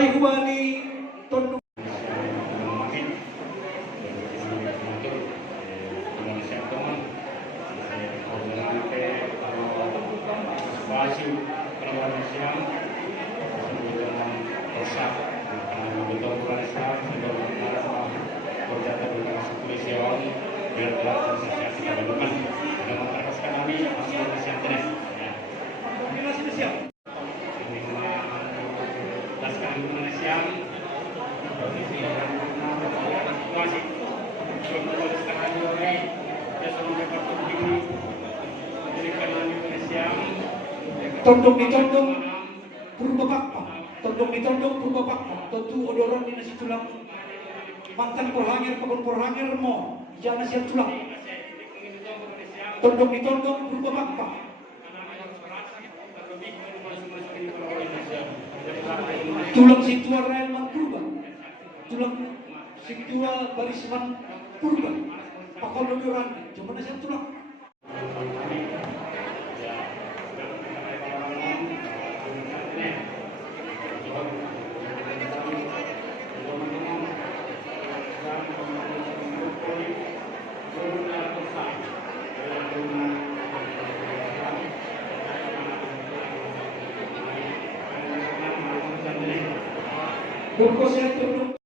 Dopai hubani tondong tondong ditondong purba pakpa, tondong ditondong purba pakpa, tentu odoran di nasi tulang mantan porhangir mo jana siap tulang, tondong ditondong purba pakpa, tulang situa Railman purba, tulang situa Barisman purba, pakodoran cuma nasi tulang. Buku saya tunduk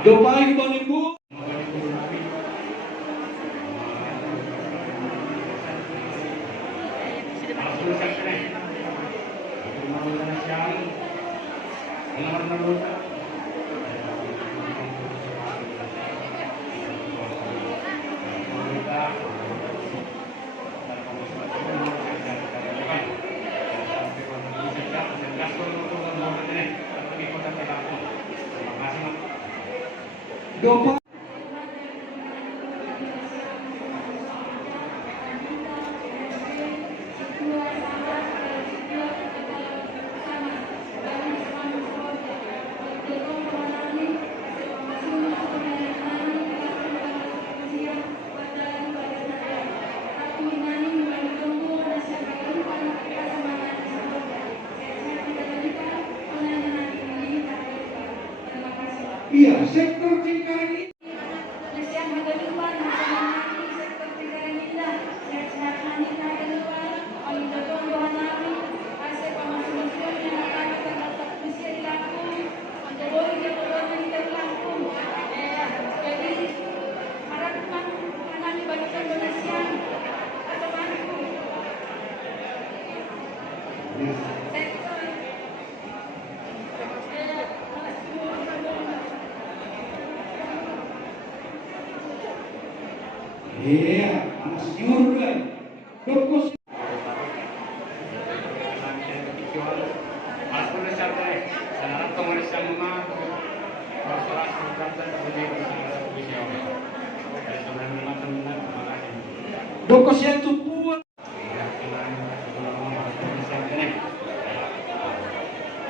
Dopai Bang Ibu. Dopai iya, sektor tingkari iya, anak senior kan. Dokos dokos yang tupuan.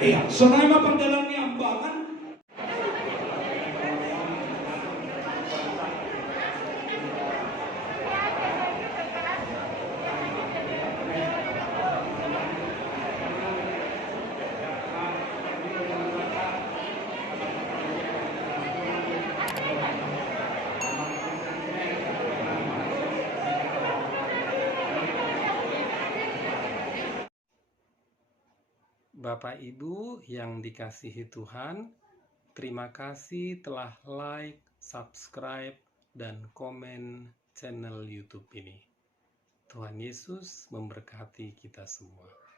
Iya, sonama perdalamnya ambangan. Bapak Ibu yang dikasihi Tuhan, terima kasih telah like, subscribe, dan komen channel YouTube ini. Tuhan Yesus memberkati kita semua.